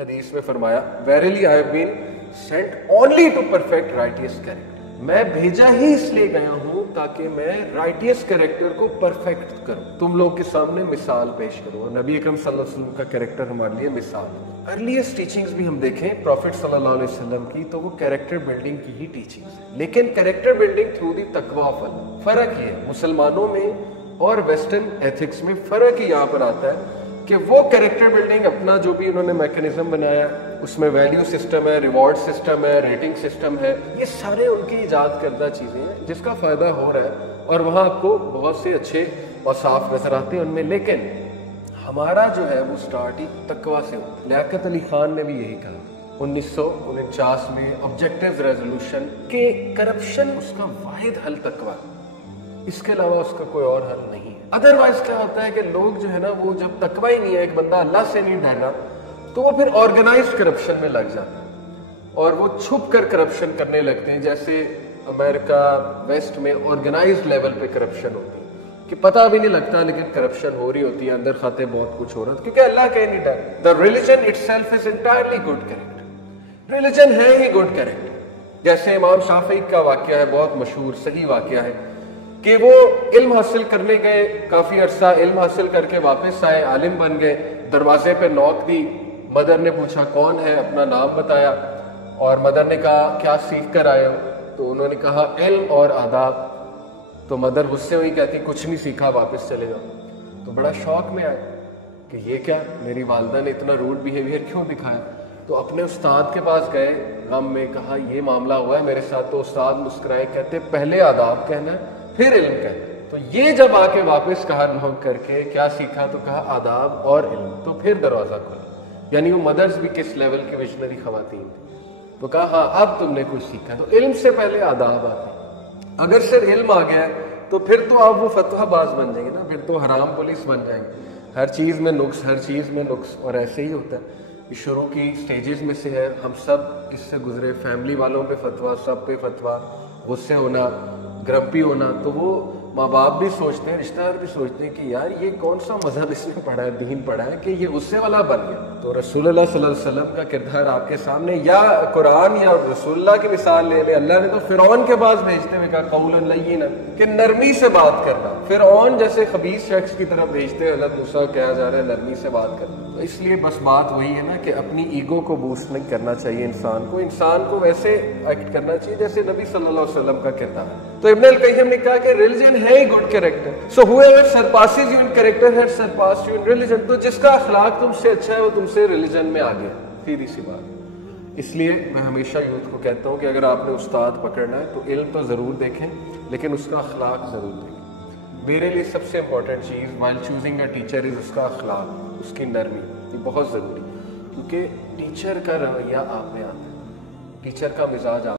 حدیث میں فرمایا Verily I have been sent only to perfect righteous character. میں بھیجا ہی اس لیے گیا ہوں تاکہ میں رائٹیس کریکٹر کو پرفیکٹ کروں، تم لوگ کے سامنے مثال پیش کروں. اور نبی اکرم صلی اللہ علیہ وسلم کا کریکٹر ہمارے لیے مثال ہے. ارلیسٹ ٹیچنگز بھی ہم دیکھیں پروفٹ صلی اللہ علیہ وسلم کی تو وہ کریکٹر بلڈنگ کی ہی ٹیچنگز ہیں، لیکن character building through the taqwa of Allah. فرق یہ ہے مسلمانوں میں اور ویسٹرن ایتھکس میں، فرق ہی یہاں پر آتا ہے کہ وہ کریکٹر بلڈنگ اپنا جو بھی انہوں نے میکنزم بنایا اس میں ویلیو سسٹم ہے، ریوارڈ سسٹم ہے، ریٹنگ سسٹم ہے، یہ سارے ان کی ایجاد کردہ چیزیں ہیں جس کا فائدہ ہو رہا ہے اور وہاں آپ کو بہت سے اچھے اور صاف نظر آتے ہیں ان میں. لیکن ہمارا جو ہے وہ سٹارٹ ہی تقویٰ سے ہوتا ہے. لیاقت علی خان نے بھی یہی کہا 1949 میں آبجیکٹیو ریزولوشن کہ کرپشن اس کا واحد حل تقویٰ، اس کے علاوہ اس کا کوئی اور حل نہیں ہے. ادروائز کیا ہوتا ہے کہ لوگ جو ہے نا وہ جب تقویٰ ہی نہیں ہے، ایک بندہ اللہ سے نہیں ڈر رہا تو وہ پھر آرگنائزڈ کرپشن میں لگ جاتا ہے اور وہ چھپ کر کرپشن کرنے لگتے ہیں. جیسے امریکہ ویسٹ میں آرگنائزڈ لیول پہ کرپشن ہوتی ہے کہ پتہ بھی نہیں لگتا لیکن کرپشن ہو رہی ہوتی ہے، اندر خاتے بہت کچھ ہو رہا ہے کیونکہ اللہ کا نہیں ڈر. The religion it self is entirely good character. Religion ہے ہی گڈ کریکٹر. جیسے امام شافعی کا واقعہ ہے، بہت مشہور صحیح واقعہ ہے کہ وہ علم حاصل کرنے گئے، کافی عرصہ علم حاصل کر کے واپس آئے، عالم بن گئے. دروازے پہ نوک دی، مدر نے پوچھا کون ہے، اپنا نام بتایا اور مدر نے کہا کیا سیکھ کر آئے ہو؟ تو انہوں نے کہا علم اور آداب. تو مدر غصے ہوئی، کہتی کچھ نہیں سیکھا، واپس چلے جاؤ. تو بڑا شوق میں آئے کہ یہ کیا، میری والدہ نے اتنا روڈ بیہیویئر کیوں دکھایا؟ تو اپنے استاد کے پاس گئے غم میں، کہا یہ معاملہ ہوا ہے میرے ساتھ. تو استاد مسکرائے، کہتے پہلے آداب کہنا ہے پھر علم کہنا. تو یہ جب آ کے واپس کہا نوک کر کے کیا سیکھا، تو کہا آداب اور علم. تو پھر دروازہ کھولا. یعنی وہ مدرز بھی کس لیول کی ویژنری خواتین تھی. تو کہا ہاں اب تم نے کچھ سیکھا. تو علم سے پہلے آداب آتے. اگر صرف علم آ گیا تو پھر تو آپ وہ فتویٰ باز بن جائیں گے نا، پھر تو حرام پولیس بن جائیں گے. ہر چیز میں نقص، ہر چیز میں نقص. اور ایسے ہی ہوتا ہے. یہ شروع کی سٹیجز میں سے ہے، ہم سب اس سے گزرے. فیملی والوں پہ فتویٰ، سب پہ فتویٰ، غصے ہونا، گرمپی ہونا. تو وہ ماں باپ بھی سوچتے ہیں، رشتہ دار بھی سوچتے ہیں کہ یار یہ کون سا مذہب اس نے پڑھا ہے، دین پڑھا ہے کہ یہ غصے والا بن گیا. تو رسول اللہ صلی اللہ علیہ وسلم کا کردار آپ کے سامنے، یا قرآن یا رسول اللہ کی مثال لے لیں. اللہ نے تو فرعون کے پاس بھیجتے ہوئے کہا قولا لینا، کہ نرمی سے بات کرنا. فرعون جیسے خبیث شخص کی طرف بھیجتے حضرت موسیٰ کہا جا رہا ہے نرمی سے بات کرنا. تو اس لیے بس بات وہی ہے نا کہ اپنی ایگو کو بوسٹ نہیں کرنا چاہیے انسان کو ویسے ایکٹ کرنا چاہیے جیسے نبی صلی اللہ علیہ وسلم کا کردار. تو ابن القیم نے کہا کہ ریلیجن ہے ہی good character. So whoever surpasses you in character has surpassed you in religion. تو جس کا اخلاق تم سے اچھا ہے وہ تم سے ریلیجن میں آ گیا. سیدھی سی بات. اس لیے میں ہمیشہ یوتھ کو کہتا ہوں کہ اگر آپ نے استاد پکڑنا ہے تو علم تو ضرور دیکھیں لیکن اس کا اخلاق ضرور دیکھیں. میرے لیے سب سے امپورٹنٹ چیز while choosing a teacher is اس کا اخلاق، اس کی نرمی. یہ بہت ضروری، کیونکہ ٹیچر کا رویہ آپ میں آتا ہے، ٹیچر کا مزاج آپ